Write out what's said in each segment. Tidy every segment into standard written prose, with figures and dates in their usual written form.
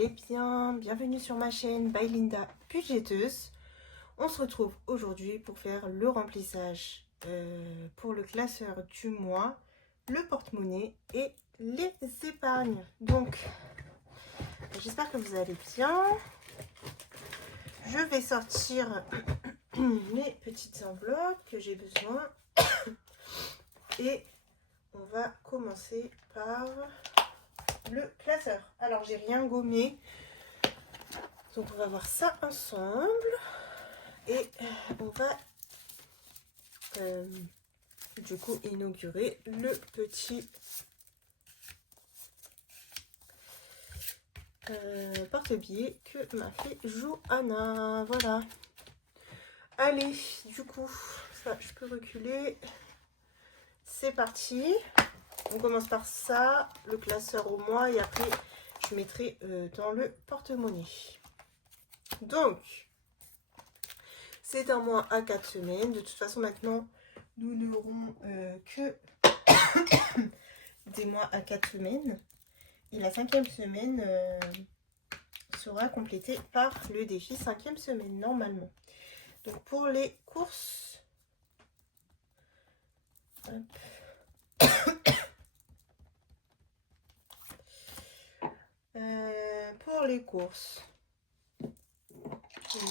allez bien? Bienvenue sur ma chaîne by Linda Budgéteuse. On se retrouve aujourd'hui pour faire le remplissage pour le classeur du mois, le porte-monnaie et les épargnes. Donc, j'espère que vous allez bien. Je vais sortir mes petites enveloppes que j'ai besoin et on va commencer par le classeur. Alors, j'ai rien gommé, donc on va voir ça ensemble et on va du coup inaugurer le petit porte-billets que m'a fait Johanna. Voilà. Allez, du coup, ça je peux reculer. C'est parti. On commence par ça, le classeur au mois, et après je mettrai dans le porte-monnaie. Donc, c'est un mois à 4 semaines. De toute façon, maintenant, nous n'aurons que des mois à 4 semaines. Et la 5e semaine sera complétée par le défi 5e semaine, normalement. Donc, pour les courses... pour les courses, on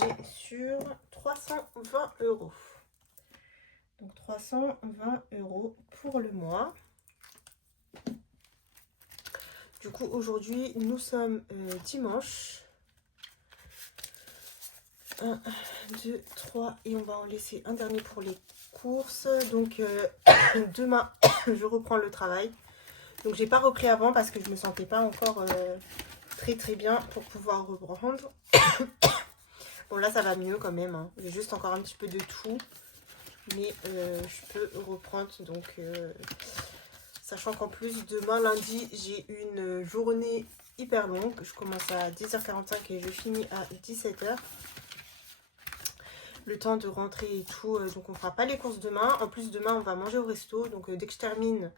est sur 320 €. Donc 320 € pour le mois. Du coup, aujourd'hui, nous sommes dimanche. 1, 2, 3 et on va en laisser un dernier pour les courses. Donc demain, je reprends le travail. Donc j'ai pas repris avant parce que je me sentais pas encore très bien pour pouvoir reprendre. Bon là ça va mieux quand même, hein. J'ai juste encore un petit peu de tout. Mais je peux reprendre donc sachant qu'en plus demain lundi j'ai une journée hyper longue. Je commence à 10h45 et je finis à 17h. Le temps de rentrer et tout, donc on fera pas les courses demain. En plus demain on va manger au resto, donc dès que je termine,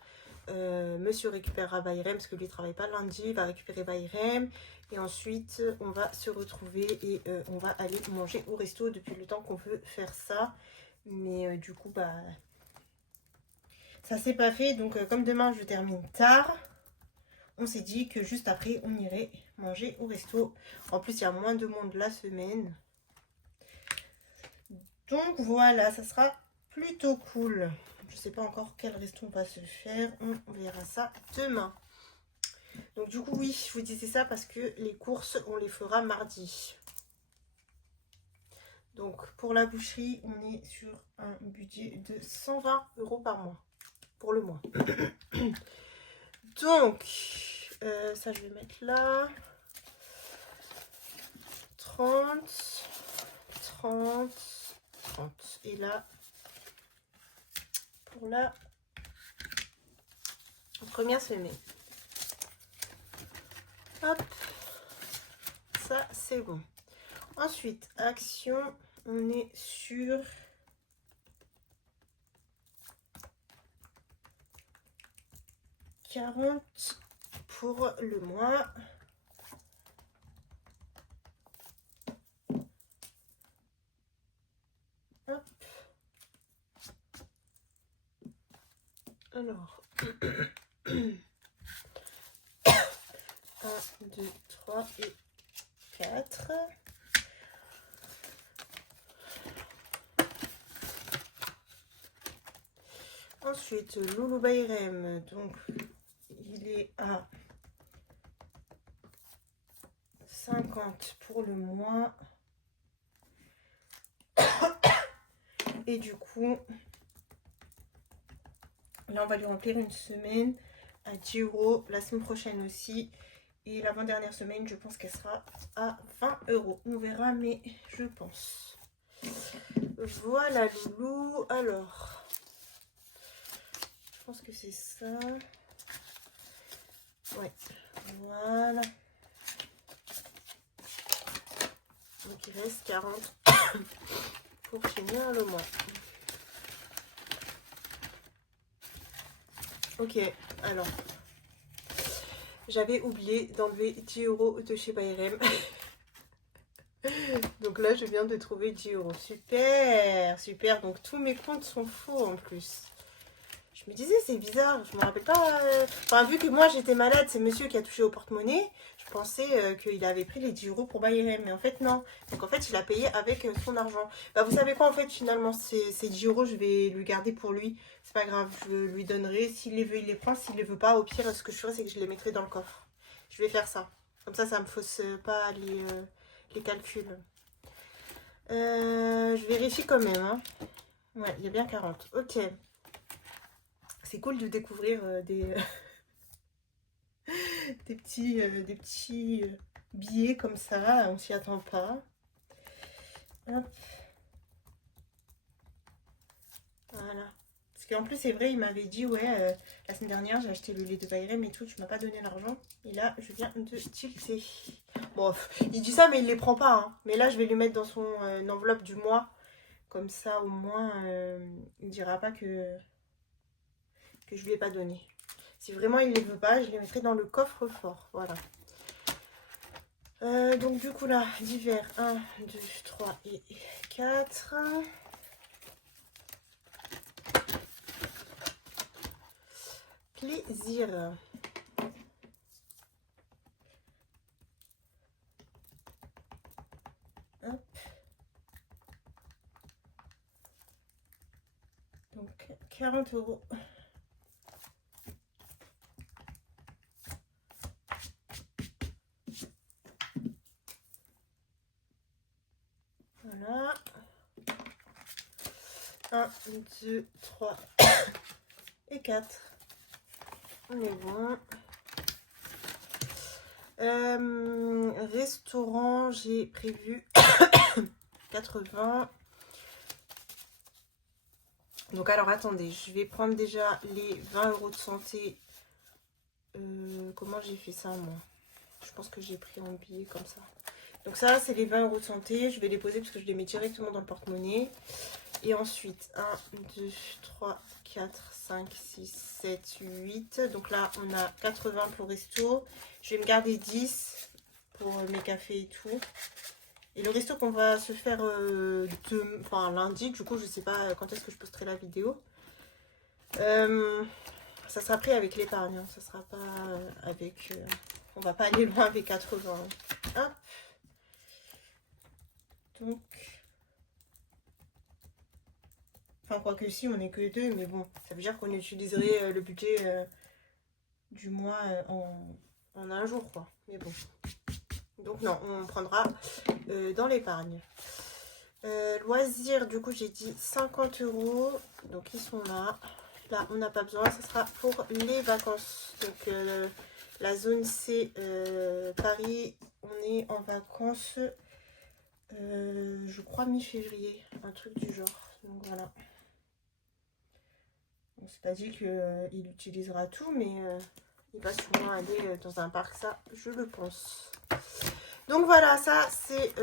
monsieur récupérera Bayrem parce que lui travaille pas lundi, il va récupérer Bayrem et ensuite on va se retrouver et on va aller manger au resto depuis le temps qu'on veut faire ça. Mais du coup bah ça s'est pas fait, donc comme demain je termine tard, on s'est dit que juste après on irait manger au resto. En plus il y a moins de monde la semaine. Donc voilà, ça sera plutôt cool. Je sais pas encore quel resto on va se faire. On verra ça demain. Donc du coup, oui, je vous disais ça parce que les courses, on les fera mardi. Donc pour la boucherie, on est sur un budget de 120 € par mois. Pour le mois. Donc, ça je vais mettre là. 30, 30. Et là, pour la première semaine. Hop, ça c'est bon. Ensuite, action, on est sur 40 pour le mois. Hop. Alors, 1, 2, 3 et 4. Ensuite, Loulou Bayrem, donc il est à 50 pour le mois. Et du coup, là on va lui remplir une semaine à 10 €, la semaine prochaine aussi. Et l'avant-dernière semaine, je pense qu'elle sera à 20 €. On verra, mais je pense. Voilà, Loulou. Alors, je pense que c'est ça. Ouais, voilà. Donc, il reste 40 pour finir le mois. Ok, alors, j'avais oublié d'enlever 10 € de chez Bayrem. Donc là, je viens de trouver 10 €. Super, super. Donc tous mes comptes sont faux en plus. Je me disais, c'est bizarre, je me rappelle pas. Enfin, vu que moi j'étais malade, c'est monsieur qui a touché au porte-monnaie. Je pensais qu'il avait pris les 10 € pour Bayrem, mais en fait, non. Donc en fait, il a payé avec son argent. Bah, vous savez quoi, en fait, finalement, ces 10 €, je vais lui garder pour lui. C'est pas grave, je lui donnerai. S'il les veut, il les prend. S'il les veut pas, au pire, ce que je ferai, c'est que je les mettrai dans le coffre. Je vais faire ça. Comme ça me fausse pas les calculs. Je vérifie quand même. Hein. Ouais, il y a bien 40. Ok. C'est cool de découvrir des petits billets comme ça. On s'y attend pas. Hop. Voilà. Parce qu'en plus, c'est vrai, il m'avait dit, ouais, la semaine dernière, j'ai acheté le lait de Bayrem et tout, tu m'as pas donné l'argent. Et là, je viens de tilter. Bon, il dit ça, mais il les prend pas. Hein. Mais là, je vais lui mettre dans son enveloppe du mois. Comme ça, au moins, il ne dira pas que je lui ai pas donné. Si vraiment il ne les veut pas, je les mettrai dans le coffre-fort. Voilà. Donc du coup là, divers 1, 2, 3 et 4. Plaisir. Hop. Donc 40 €. Voilà. 1, 2, 3 et 4. On est bon. Restaurant, j'ai prévu 80. Donc alors attendez, je vais prendre déjà les 20 € de santé. Comment j'ai fait ça moi? Je pense que j'ai pris un billet comme ça. Donc ça, c'est les 20 € de santé. Je vais les poser parce que je les mets directement dans le porte-monnaie. Et ensuite, 1, 2, 3, 4, 5, 6, 7, 8. Donc là, on a 80 pour resto. Je vais me garder 10 pour mes cafés et tout. Et le resto qu'on va se faire lundi, du coup, je sais pas quand est-ce que je posterai la vidéo. Ça sera pris avec l'épargne. Hein. Ça sera pas avec... on va pas aller loin avec 80. Hop. Donc... Enfin, quoique si, on n'est que deux, mais bon, ça veut dire qu'on utiliserait le budget du mois en un jour, quoi. Mais bon. Donc non, on prendra dans l'épargne. Loisirs, du coup, j'ai dit 50 €. Donc, ils sont là. Là, on n'a pas besoin. Ce sera pour les vacances. Donc, la zone C, Paris, on est en vacances, je crois, mi-février. Un truc du genre. Donc, voilà. On s'est pas dit qu'il utilisera tout, mais il va sûrement aller dans un parc, ça, je le pense. Donc voilà, ça, c'est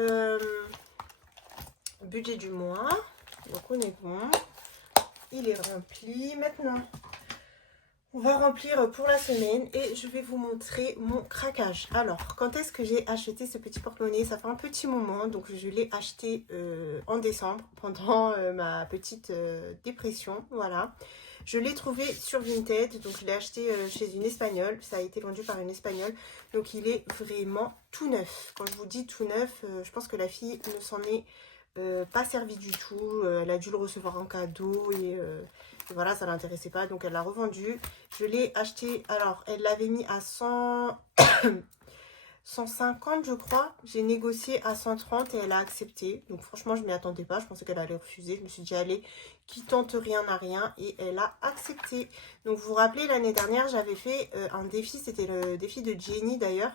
budget du mois. Donc on est bon. Il est rempli. Maintenant, on va remplir pour la semaine et je vais vous montrer mon craquage. Alors, quand est-ce que j'ai acheté ce petit porte-monnaie? Ça fait un petit moment, donc je l'ai acheté en décembre pendant ma petite dépression. Voilà. Je l'ai trouvé sur Vinted, donc je l'ai acheté chez une Espagnole. Ça a été vendu par une Espagnole. Donc il est vraiment tout neuf. Quand je vous dis tout neuf, je pense que la fille ne s'en est pas servi du tout. Elle a dû le recevoir en cadeau et voilà, ça ne l'intéressait pas. Donc elle l'a revendu. Je l'ai acheté, alors elle l'avait mis à 100... 150 je crois, j'ai négocié à 130 et elle a accepté. Donc franchement je m'y attendais pas, je pensais qu'elle allait refuser. Je me suis dit allez, qui tente rien n'a rien, et elle a accepté. Donc vous vous rappelez, l'année dernière j'avais fait un défi, c'était le défi de Jenny d'ailleurs,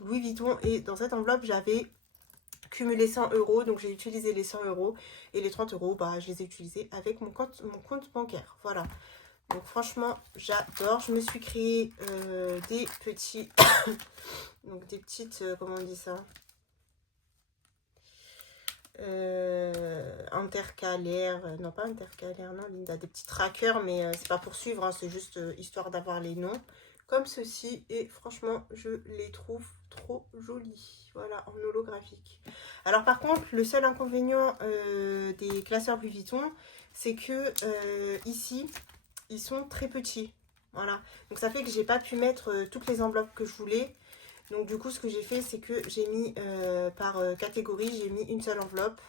Louis Vuitton, et dans cette enveloppe j'avais cumulé 100 €, donc j'ai utilisé les 100 € et les 30 €, bah, je les ai utilisés avec mon compte bancaire. Voilà. Donc franchement, j'adore. Je me suis créé des petits... donc des petites... comment on dit ça, intercalaires. Non, pas intercalaires, non, Linda. Des petits trackers, mais c'est pas pour suivre. Hein, c'est juste histoire d'avoir les noms. comme ceci. Et franchement, je les trouve trop jolis. Voilà, en holographique. Alors par contre, le seul inconvénient des classeurs Louis Vuitton, c'est que ici, ils sont très petits. Voilà, donc ça fait que j'ai pas pu mettre toutes les enveloppes que je voulais. Donc du coup, ce que j'ai fait, c'est que j'ai mis par catégorie, j'ai mis une seule enveloppe.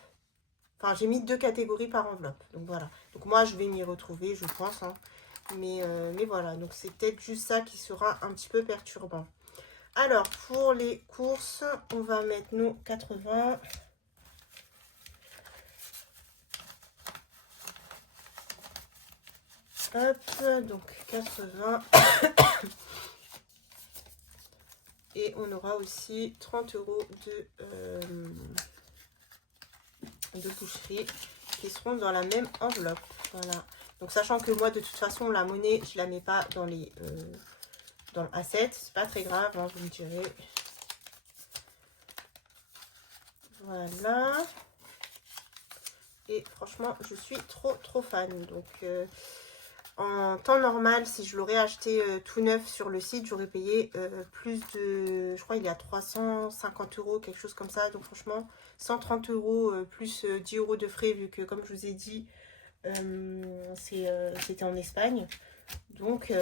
Enfin, j'ai mis 2 catégories par enveloppe. Donc voilà. Donc moi, je vais m'y retrouver, je pense. Hein. Mais voilà, donc c'est peut-être juste ça qui sera un petit peu perturbant. Alors, pour les courses, on va mettre nos 80. Hop, donc 80. Et on aura aussi 30 € de boucherie qui seront dans la même enveloppe. Voilà. Donc sachant que moi de toute façon la monnaie je la mets pas dans les dans le A7, c'est pas très grave, hein, vous me direz. Voilà. Et franchement je suis trop fan. Donc en temps normal, si je l'aurais acheté tout neuf sur le site, j'aurais payé plus de... Je crois il y a 350 €, quelque chose comme ça. Donc franchement, 130 € plus 10 € de frais, vu que comme je vous ai dit, c'était en Espagne. Donc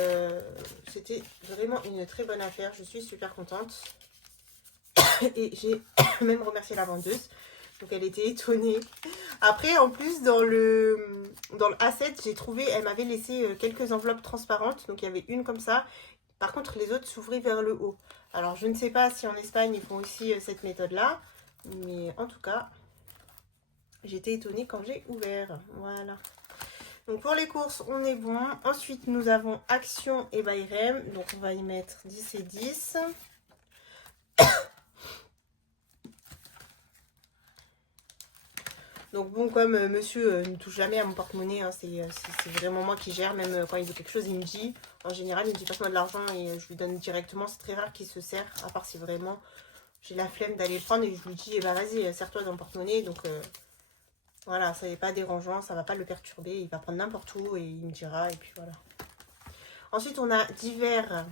c'était vraiment une très bonne affaire. Je suis super contente. Et j'ai même remercié la vendeuse. Donc elle était étonnée. Après, en plus, dans le A7, j'ai trouvé, elle m'avait laissé quelques enveloppes transparentes. Donc il y avait une comme ça. Par contre, les autres s'ouvraient vers le haut. Alors je ne sais pas si en Espagne, ils font aussi cette méthode-là. Mais en tout cas, j'étais étonnée quand j'ai ouvert. Voilà. Donc pour les courses, on est bon. Ensuite, nous avons Action et Bayrem. Donc on va y mettre 10 et 10. Donc bon, comme monsieur ne touche jamais à mon porte-monnaie, hein, c'est vraiment moi qui gère. Même quand il veut quelque chose, il me dit. En général, il me dit passe-moi de l'argent et je lui donne directement. C'est très rare qu'il se sert, à part si vraiment j'ai la flemme d'aller le prendre et je lui dis, eh ben vas-y, sers-toi dans le porte-monnaie. Donc voilà, ça n'est pas dérangeant, ça ne va pas le perturber. Il va prendre n'importe où et il me dira et puis voilà. Ensuite, on a divers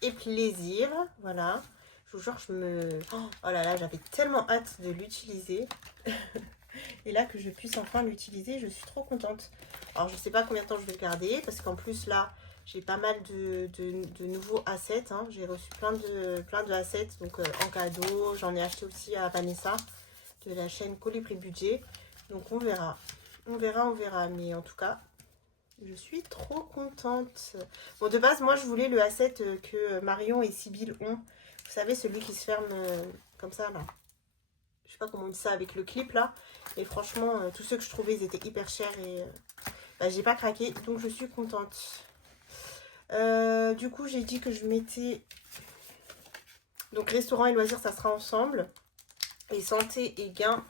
et plaisir. Voilà. Je vous jure, oh là là, j'avais tellement hâte de l'utiliser. Et là, que je puisse enfin l'utiliser, je suis trop contente. Alors, je ne sais pas combien de temps je vais le garder. Parce qu'en plus, là, j'ai pas mal de nouveaux A7. Hein. J'ai reçu plein de A7 donc, en cadeau. J'en ai acheté aussi à Vanessa de la chaîne Colibri Budget. Donc, on verra. On verra. Mais en tout cas, je suis trop contente. Bon, de base, moi, je voulais le A7 que Marion et Sybille ont. Vous savez, celui qui se ferme comme ça, là. Je sais pas comment on dit ça avec le clip, là. Et franchement, tous ceux que je trouvais, ils étaient hyper chers. Et bah, j'ai pas craqué, donc je suis contente. Du coup, j'ai dit que je mettais... Donc, restaurant et loisirs, ça sera ensemble. Et santé et gain...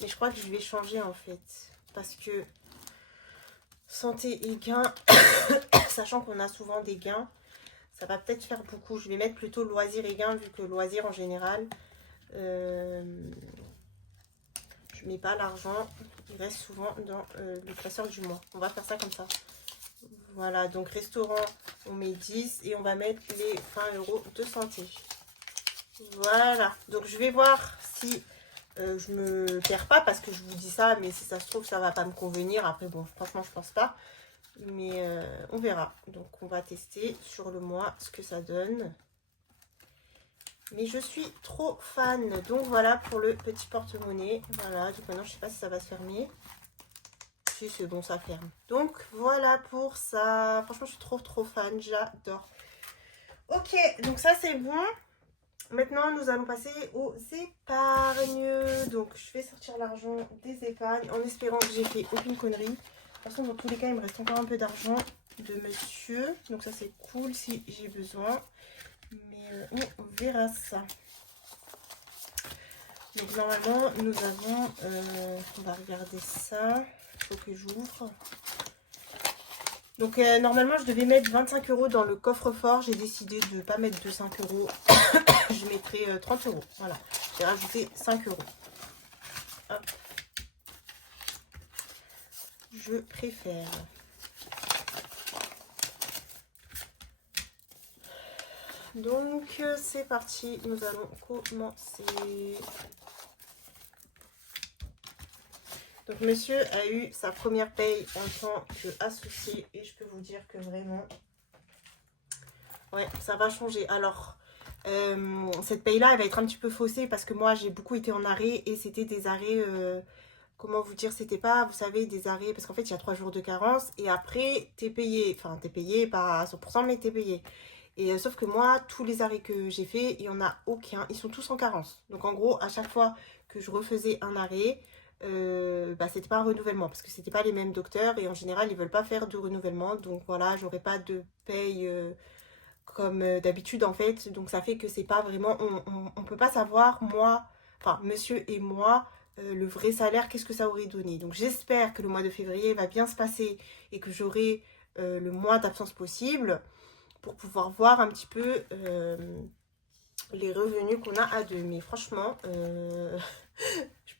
Mais je crois que je vais changer, en fait. Parce que... Santé et gain... Sachant qu'on a souvent des gains, ça va peut-être faire beaucoup. Je vais mettre plutôt loisirs et gains, vu que loisirs en général, je mets pas l'argent. Il reste souvent dans le classeur du mois. On va faire ça comme ça. Voilà, donc restaurant, on met 10 et on va mettre les 20 € de santé. Voilà, donc je vais voir si je me perds pas, parce que je vous dis ça, mais si ça se trouve, ça va pas me convenir. Après, bon, franchement, je pense pas. Mais on verra. Donc on va tester sur le mois ce que ça donne. Mais je suis trop fan. Donc voilà pour le petit porte-monnaie. Voilà, donc maintenant je sais pas si ça va se fermer. Si c'est bon, ça ferme. Donc voilà pour ça. Franchement je suis trop fan. J'adore. Ok, donc ça c'est bon. Maintenant nous allons passer aux épargnes. Donc je vais sortir l'argent des épargnes en espérant que j'ai fait aucune connerie. De toute façon, dans tous les cas, il me reste encore un peu d'argent de monsieur. Donc ça, c'est cool si j'ai besoin. Mais on verra ça. Donc normalement, nous avons... on va regarder ça. Il faut que j'ouvre. Donc normalement, je devais mettre 25 € dans le coffre-fort. J'ai décidé de ne pas mettre de 5 €. Je mettrai 30 €. Voilà. J'ai rajouté 5 €. Hop. je préfère. Donc c'est parti, nous allons commencer. Donc monsieur a eu sa première paye en tant qu'associé et je peux vous dire que vraiment, ouais, ça va changer. Alors, cette paye-là, elle va être un petit peu faussée parce que moi, j'ai beaucoup été en arrêt et c'était des arrêts, comment vous dire, c'était pas, vous savez, des arrêts, parce qu'en fait, il y a 3 jours de carence et après, t'es payé. Enfin, t'es payé, pas à 100%, mais t'es payé. Et sauf que moi, tous les arrêts que j'ai fait, il n'y en a aucun. Ils sont tous en carence. Donc en gros, à chaque fois que je refaisais un arrêt, bah, c'était pas un renouvellement. Parce que c'était pas les mêmes docteurs. Et en général, ils veulent pas faire de renouvellement. Donc voilà, j'aurais pas de paye comme d'habitude en fait. Donc ça fait que c'est pas vraiment... On peut pas savoir, moi, enfin monsieur et moi, le vrai salaire, qu'est-ce que ça aurait donné. Donc j'espère que le mois de février va bien se passer. Et que j'aurai le moins d'absence possible pour pouvoir voir un petit peu les revenus qu'on a à deux. Mais franchement,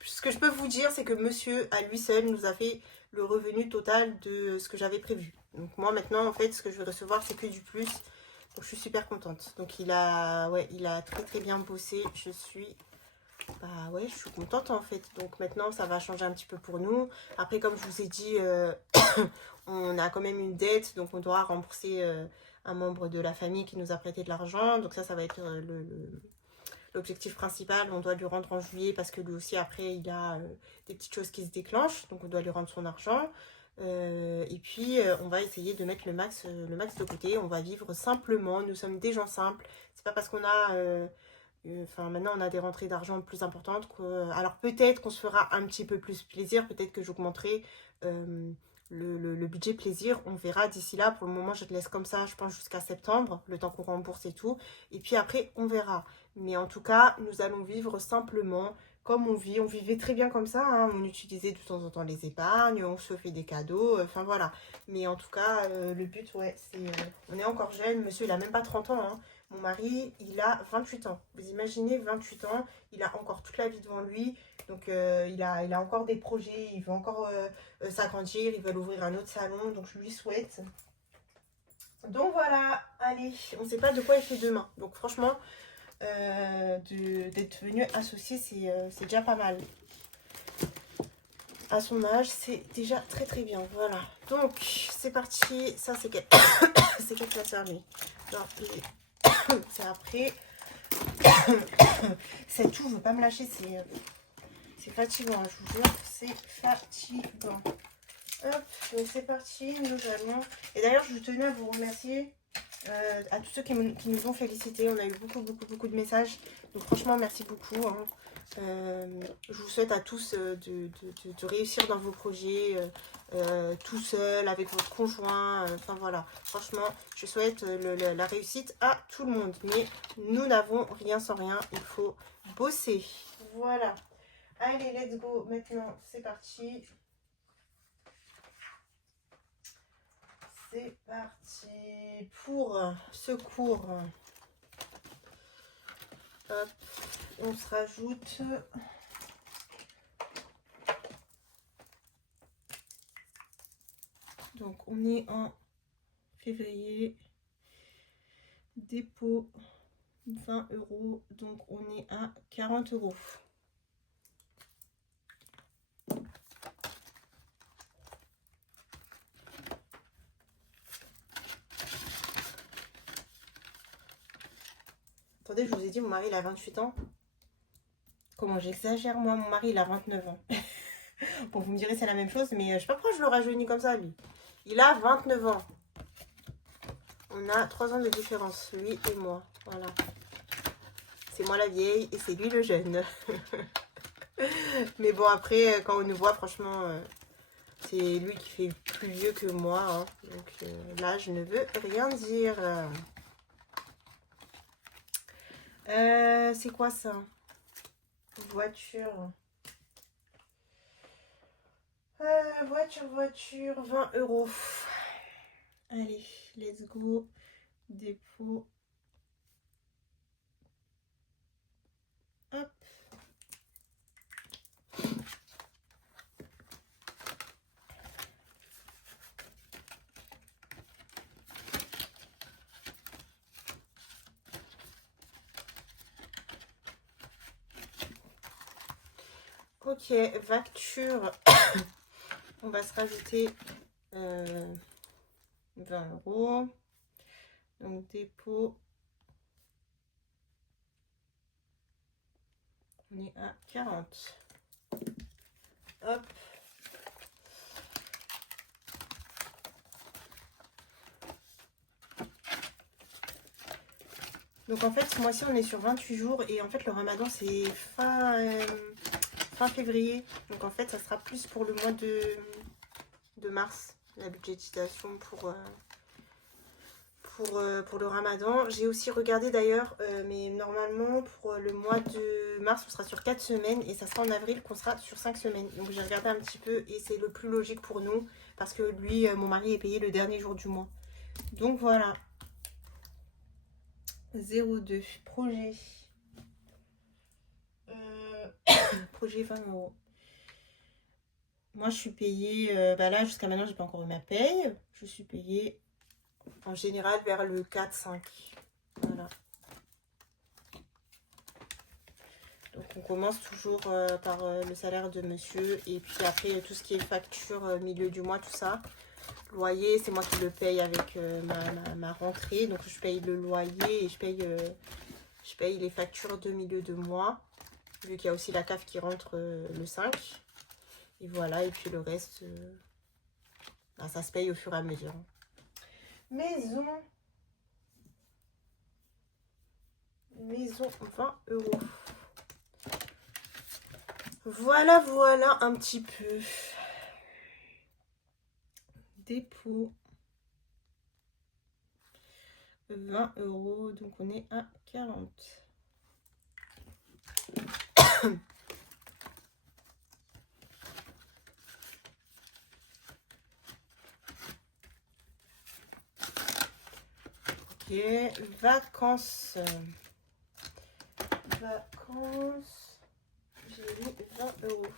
ce que je peux vous dire, c'est que monsieur, à lui seul, nous a fait le revenu total de ce que j'avais prévu. Donc moi, maintenant, en fait, ce que je vais recevoir, c'est que du plus. Donc je suis super contente. Donc il a très très bien bossé. Je suis... Bah ouais, je suis contente en fait. Donc maintenant, ça va changer un petit peu pour nous. Après, comme je vous ai dit, on a quand même une dette. Donc on doit rembourser un membre de la famille qui nous a prêté de l'argent. Donc ça va être l'objectif principal. On doit lui rendre en juillet parce que lui aussi, après, il a des petites choses qui se déclenchent. Donc on doit lui rendre son argent. Et puis, on va essayer de mettre le max de côté. On va vivre simplement. Nous sommes des gens simples. C'est pas parce qu'on a... Enfin, maintenant, on a des rentrées d'argent plus importantes. Alors, peut-être qu'on se fera un petit peu plus plaisir. Peut-être que j'augmenterai le budget plaisir. On verra d'ici là. Pour le moment, je te laisse comme ça, je pense, jusqu'à septembre. Le temps qu'on rembourse et tout. Et puis après, on verra. Mais en tout cas, nous allons vivre simplement comme on vit. On vivait très bien comme ça. Hein. On utilisait de temps en temps les épargnes. On se fait des cadeaux. Enfin, voilà. Mais en tout cas, le but, ouais, c'est... on est encore jeune. Monsieur, il a même pas 30 ans, hein. Mon mari, il a 28 ans. Vous imaginez, 28 ans, il a encore toute la vie devant lui. Donc, il a encore des projets, il veut encore s'agrandir, il veut ouvrir un autre salon. Donc, je lui souhaite. Donc, voilà, allez, on ne sait pas de quoi il fait demain. Donc, franchement, d'être venu associé, c'est déjà pas mal. À son âge, c'est déjà très très bien. Voilà. Donc, c'est parti. Ça, c'est quel... c'est quel classeur, lui? Non, c'est après. C'est tout, je veux pas me lâcher, c'est fatigant, je vous jure, c'est fatigant. Hop, donc c'est parti, nous allons... Et d'ailleurs, je tenais à vous remercier à tous ceux qui nous ont félicités. On a eu beaucoup de messages. Donc franchement, merci beaucoup. Hein. Je vous souhaite à tous de réussir dans vos projets tout seul, avec votre conjoint. Enfin voilà, franchement, je souhaite la réussite à tout le monde. Mais nous n'avons rien sans rien, il faut bosser. Voilà. Allez, let's go. Maintenant, c'est parti. C'est parti pour ce cours. Hop, on se rajoute. Donc, on est en février. Dépôt 20 €. Donc, on est à 40 €. Attendez, je vous ai dit, mon mari, il a 28 ans. Comment j'exagère, moi, mon mari, il a 29 ans. Bon, vous me direz, c'est la même chose, mais je sais pas pourquoi je le rajeunis comme ça, lui. Il a 29 ans. On a 3 ans de différence, lui et moi. Voilà. C'est moi la vieille et c'est lui le jeune. Mais bon, après, quand on nous voit, franchement, c'est lui qui fait plus vieux que moi. Hein. Donc là, je ne veux rien dire. C'est quoi ça? Voiture. Voiture, 20 €. Allez, let's go. Dépôt. Hop. Ok, facture. On va se rajouter 20 €. Donc dépôt. On est à 40. Hop. Donc en fait, ce mois-ci, on est sur 28 jours. Et en fait, le ramadan, c'est fin février. Donc en fait, ça sera plus pour le mois de mars. La budgétisation pour le ramadan. J'ai aussi regardé d'ailleurs, mais normalement pour le mois de mars, on sera sur 4 semaines. Et ça sera en avril qu'on sera sur 5 semaines. Donc j'ai regardé un petit peu et c'est le plus logique pour nous. Parce que lui, mon mari, est payé le dernier jour du mois. Donc voilà. 02 projet projet 20 €. Moi je suis payée bah là jusqu'à maintenant j'ai pas encore eu ma paye, je suis payée en général vers le 4-5. Voilà, donc on commence toujours par le salaire de monsieur et puis après tout ce qui est facture milieu du mois, tout ça. Loyer, c'est moi qui le paye avec ma rentrée. Donc je paye le loyer et je paye les factures de milieu de mois. Vu qu'il y a aussi la CAF qui rentre le 5. Et voilà, et puis le reste, bah, ça se paye au fur et à mesure. Maison. Maison, 20 €. Voilà, voilà un petit peu. Dépôt. 20 €, donc on est à 40. Ok, vacances. Vacances. J'ai mis 20 €.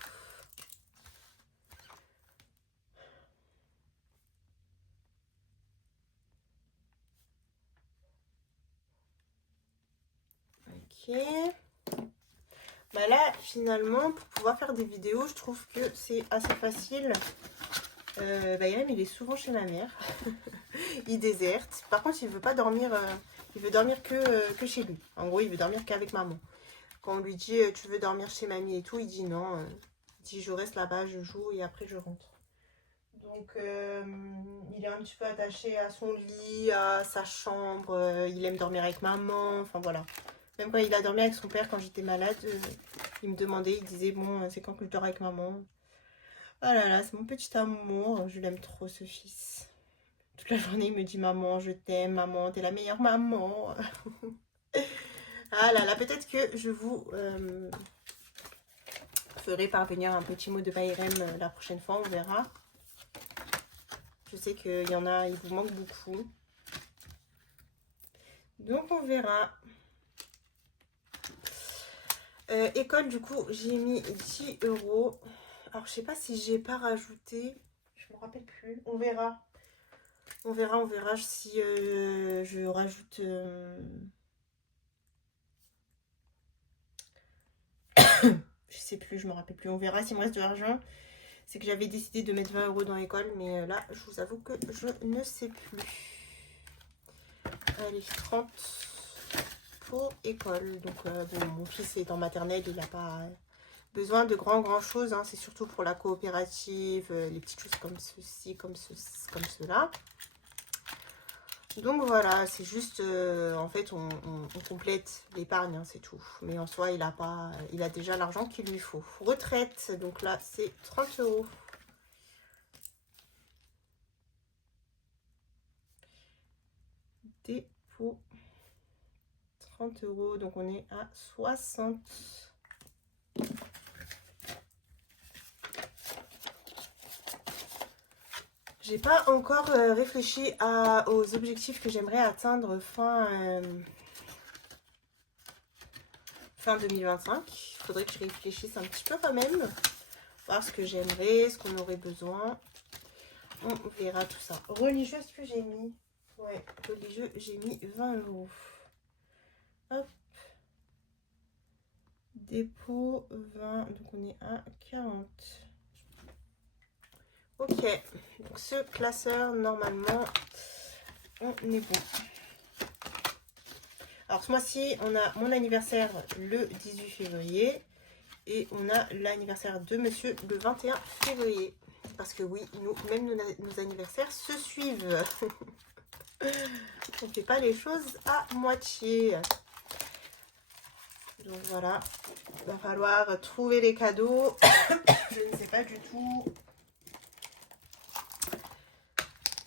Ok. Bah là, finalement, pour pouvoir faire des vidéos, je trouve que c'est assez facile. Bayram, il est souvent chez ma mère. Il déserte. Par contre, il veut pas dormir. Il veut dormir que chez lui. En gros, il veut dormir qu'avec maman. Quand on lui dit tu veux dormir chez mamie et tout, il dit non. Il dit je reste là-bas, je joue et après je rentre. Donc, il est un petit peu attaché à son lit, à sa chambre. Il aime dormir avec maman. Enfin voilà. Même quand il a dormi avec son père quand j'étais malade, il me demandait, il disait bon, c'est quand que je dors avec maman. Oh là là, c'est mon petit amour. Je l'aime trop ce fils. Toute la journée, il me dit maman, je t'aime, maman, t'es la meilleure maman. Ah là là, peut-être que je vous ferai parvenir un petit mot de Bayram la prochaine fois, on verra. Je sais qu'il y en a, il vous manque beaucoup. Donc on verra. École, du coup, j'ai mis 10 €. Alors, je sais pas si j'ai pas rajouté. Je me rappelle plus. On verra. On verra si je rajoute... je sais plus, je me rappelle plus. On verra s'il me reste de l'argent. C'est que j'avais décidé de mettre 20 € dans l'école, mais là, je vous avoue que je ne sais plus. Allez, 30 pour école. Donc, bon, mon fils est en maternelle, il n'a pas besoin de grand chose. Hein. C'est surtout pour la coopérative, les petites choses comme ceci, comme cela. Donc voilà, c'est juste, en fait, on complète l'épargne, hein, c'est tout. Mais en soi, il a déjà l'argent qu'il lui faut. Retraite, donc là, c'est 30 €. Dépôt, 30 €, donc on est à 60. J'ai pas encore réfléchi aux objectifs que j'aimerais atteindre fin 2025. Il faudrait que je réfléchisse un petit peu quand même. Voir ce que j'aimerais, ce qu'on aurait besoin. On verra tout ça. Religieuse que j'ai mis. Ouais, religieux, j'ai mis 20 €. Hop. Dépôt 20, donc on est à 40. Ok, donc ce classeur, normalement, on est bon. Alors ce mois-ci, on a mon anniversaire le 18 février et on a l'anniversaire de monsieur le 21 février. Parce que oui, même nos anniversaires se suivent. On ne fait pas les choses à moitié. Donc voilà, il va falloir trouver les cadeaux. Je ne sais pas du tout.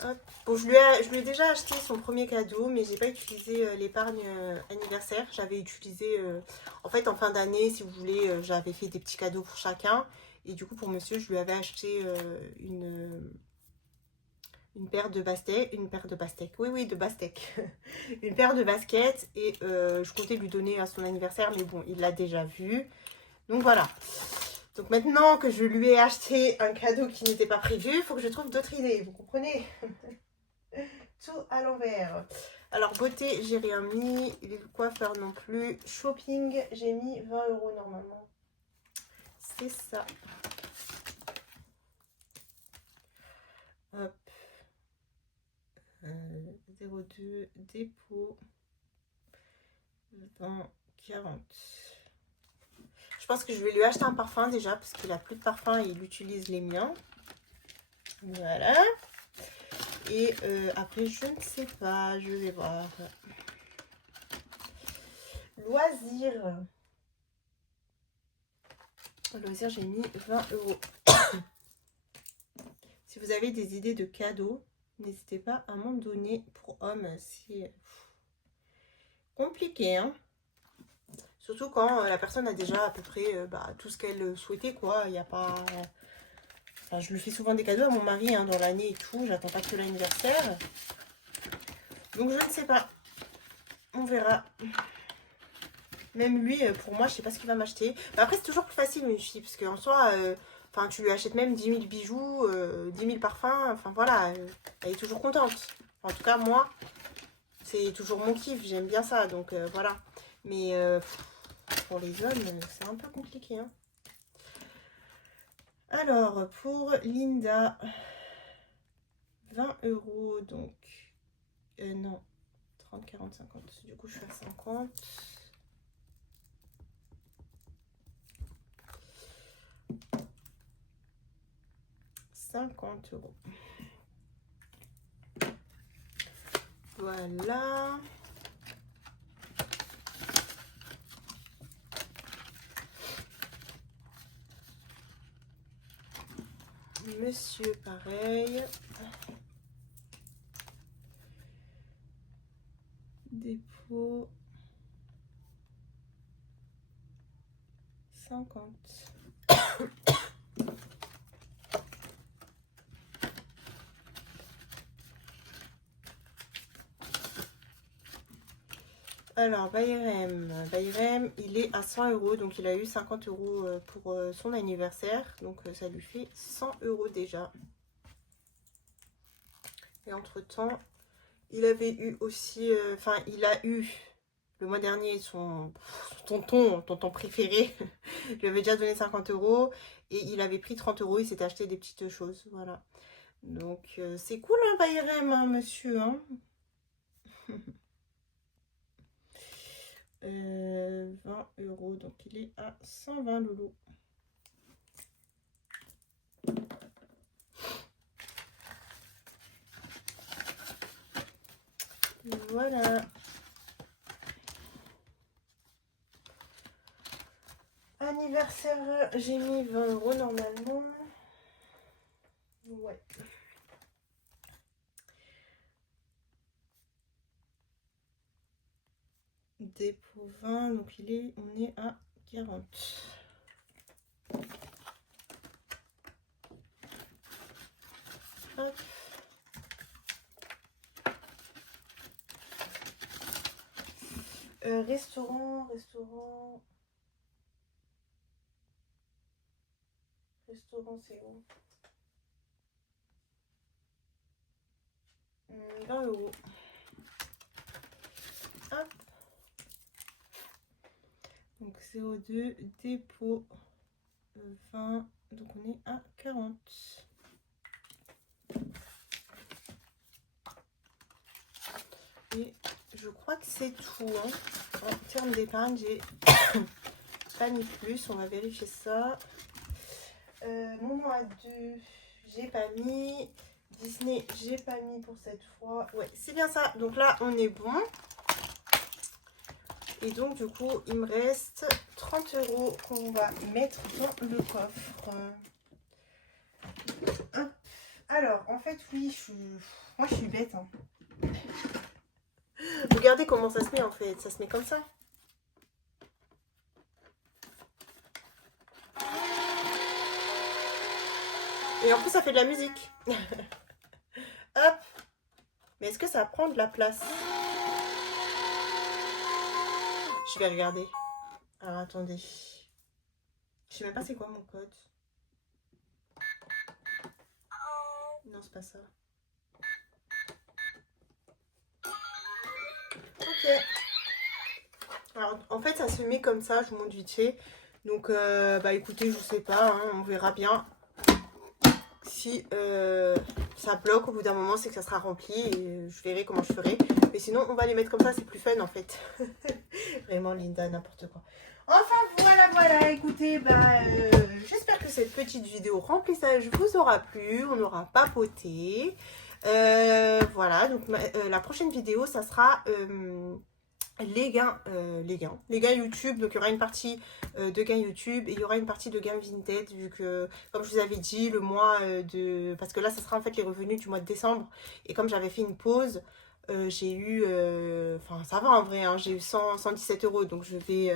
Hop. Bon, je lui ai déjà acheté son premier cadeau, mais j'ai pas utilisé l'épargne anniversaire. J'avais utilisé, en fait, en fin d'année, si vous voulez, j'avais fait des petits cadeaux pour chacun. Et du coup, pour monsieur, je lui avais acheté une paire de baskets, oui, de baskets, une paire de baskets, et je comptais lui donner à son anniversaire, mais bon, il l'a déjà vu. Donc voilà. Donc maintenant que je lui ai acheté un cadeau qui n'était pas prévu, il faut que je trouve d'autres idées, vous comprenez? Tout à l'envers. Alors beauté, j'ai rien mis, les coiffeurs non plus. Shopping, j'ai mis 20 € normalement. C'est ça. Hop. 02, dépôt, 20, 40. Je pense que je vais lui acheter un parfum déjà, parce qu'il a plus de parfum et il utilise les miens. Voilà. Et après, je ne sais pas, je vais voir. Loisirs. Loisirs, j'ai mis 20 €. Si vous avez des idées de cadeaux, n'hésitez pas à m'en donner. Pour hommes, c'est compliqué, hein. Surtout quand la personne a déjà à peu près tout ce qu'elle souhaitait, quoi. Il n'y a pas... Enfin, je lui fais souvent des cadeaux à mon mari hein, dans l'année et tout. J'attends pas que l'anniversaire. Donc, je ne sais pas. On verra. Même lui, pour moi, je sais pas ce qu'il va m'acheter. Après, c'est toujours plus facile, une fille. Parce qu'en soi, enfin, tu lui achètes même 10 000 bijoux, 10 000 parfums. Enfin, voilà. Elle est toujours contente. En tout cas, moi, c'est toujours mon kiff. J'aime bien ça. Donc, voilà. Mais pour les hommes, c'est un peu compliqué. Hein. Alors, pour Linda, 20 €. Donc, non. 30, 40, 50. Du coup, je suis à 50. 50 €. Voilà. Monsieur, pareil. Dépôt. 50. Alors, Bayrem, il est à 100 €. Donc, il a eu 50 € pour son anniversaire. Donc, ça lui fait 100 € déjà. Et entre-temps, il avait eu aussi... Enfin, il a eu le mois dernier son tonton préféré. Il lui avait déjà donné 50 €. Et il avait pris 30 €. Il s'était acheté des petites choses. Voilà. Donc, c'est cool, hein, Bayrem, hein, monsieur. Hein 20 €. Donc, il est à 120 loulou. Voilà. Anniversaire, j'ai mis 20 € normalement. Ouais. Dépôt 20, donc on est à 40. Hop. Restaurant, c'est où? 20 €. Hop. Donc 02, dépôt 20, donc on est à 40. Et je crois que c'est tout, hein. En termes d'épargne, j'ai pas mis plus, on va vérifier ça. Moment à 2, j'ai pas mis. Disney, j'ai pas mis pour cette fois. Ouais, c'est bien ça. Donc là, on est bon. Et donc, du coup, il me reste 30 € qu'on va mettre dans le coffre. Alors, en fait, oui, moi, je suis bête. Hein. Regardez comment ça se met, en fait. Ça se met comme ça. Et en plus, ça fait de la musique. Hop. Mais est-ce que ça prend de la place? Je vais regarder. Alors, attendez. Je sais même pas c'est quoi mon code. Non, c'est pas ça. Ok. Alors, en fait, ça se met comme ça. Je vous montre vite fait. Donc, bah écoutez, je sais pas. Hein, on verra bien. Si ça bloque au bout d'un moment, c'est que ça sera rempli. Et je verrai comment je ferai. Mais sinon, on va les mettre comme ça. C'est plus fun, en fait. Vraiment, Linda, n'importe quoi. Enfin, voilà, écoutez, j'espère que cette petite vidéo remplissage vous aura plu, on aura papoté. Voilà, donc la prochaine vidéo, ça sera les gains YouTube. Donc, il y aura une partie de gains YouTube et il y aura une partie de gains Vinted, vu que, comme je vous avais dit, le mois parce que là, ça sera en fait les revenus du mois de décembre. Et comme j'avais fait une pause, j'ai eu, enfin ça va en vrai, hein, j'ai eu 117 €, donc je vais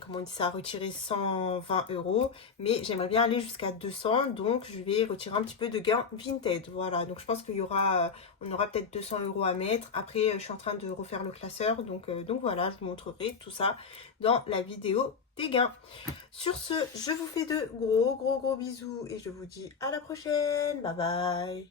comment on dit ça, retirer 120 €, mais j'aimerais bien aller jusqu'à 200, donc je vais retirer un petit peu de gain Vinted. Voilà, donc je pense qu'il y aura, on aura peut-être 200 € à mettre. Après, je suis en train de refaire le classeur, donc voilà, je vous montrerai tout ça dans la vidéo des gains. Sur ce, je vous fais de gros bisous et je vous dis à la prochaine. Bye bye.